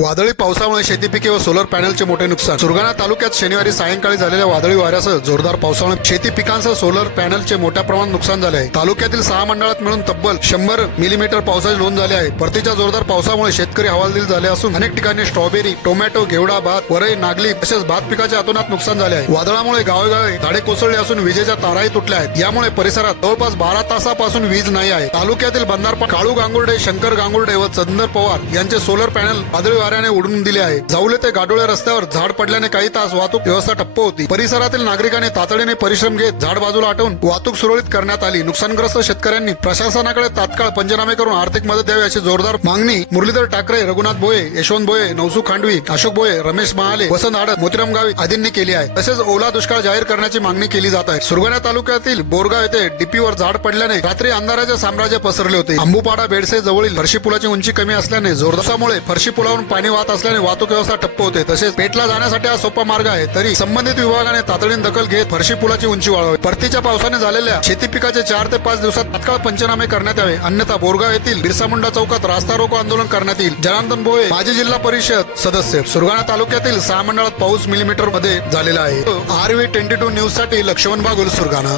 वादळी पावसामुळे शेती पिके व सोलर पॅनलचे मोठे नुकसान. सुरगाणा तालुक्यात शनिवारी सायंकाळी झालेल्या वादळी वाऱ्यासह जोरदार पावसामुळे शेती पिकांसह सोलर पॅनलचे मोठ्या प्रमाणात नुकसान झाले आहे. तालुक्यातील सहा मंडळात मिळून तब्बल शंभर मिलीमीटर पावसाची नोंद झाली आहे. परतीच्या जोरदार पावसामुळे शेतकरी हवालदिल झाले असून अनेक ठिकाणी स्ट्रॉबेरी टोमॅटो घेवडा भात वरई नागली तसेच भात पिकाच्या अतोनात नुकसान झाले आहे. वादळामुळे गावोगावी झाडे कोसळले असून विजेच्या ताराही तुटल्या आहेत. यामुळे परिसरात जवळपास बारा तासापासून वीज नाही आहे. तालुक्यातील बंधारपा काळू गांगुर्डे शंकर गांगुर्डे व चंदर पवार यांचे सोलर पॅनल वादळी वाऱ्याने उडून दिले आहे. जाऊले ते गाडोळे रस्त्यावर झाड पडल्याने काही तास वाहतूक व्यवस्था ठप्प होती. परिसरातील नागरिकांनी तातडीने परिश्रम घेत झाड बाजूला हटवून वाहतूक सुरळीत करण्यात आली. नुकसानग्रस्त शेतकऱ्यांनी प्रशासनाकडे तात्काळ पंचनामे करून आर्थिक मदत द्यावी अशी जोरदार मागणी मुरलीधर ठाकरे रघुनाथ भोये यशवंत भोये नवसू खांडवी अशोक भोये रमेश महाले वसंत आडत मोतीराम गावी आदींनी केली आहे. तसेच ओला दुष्काळ जाहीर करण्याची मागणी केली जात आहे. सुरगाणा तालुक्यातील बोरगाव येथे डीपीवर झाड पडल्याने रात्री अंधाराचे साम्राज्य पसरले होते. अंबुपाडा बेडसे जवळील फरशी पुलाची उंची कमी असल्याने जोरदासामुळे फरशी पुलावरून पाणी वाहत असल्याने वाहतूक व्यवस्था ठप्प होते. तसेच पेटला जाण्यासाठी हा सोपा मार्ग आहे. तरी संबंधित विभागाने तातडीने दखल घेत फरशी पुलाची उंची वाढवावी. परतीच्या पावसाने झालेल्या शेती पिकाचे चार ते पाच दिवसात तात्काळ पंचनामे करण्यात यावे. अन्यथा बोरगाव येथील बिरसा मुंडा चौकात रास्ता रोको आंदोलन करण्यात येईल. जनार्दन भोये माजी जिल्हा परिषद सदस्य. सुरगाणा तालुक्यातील सहा मंडळात पाऊस मिलीमीटरमध्ये झालेला आहे. आर व्ही ट्वेंटी टू न्यूजसाठी लक्ष्मण बागुल सुरगाणा.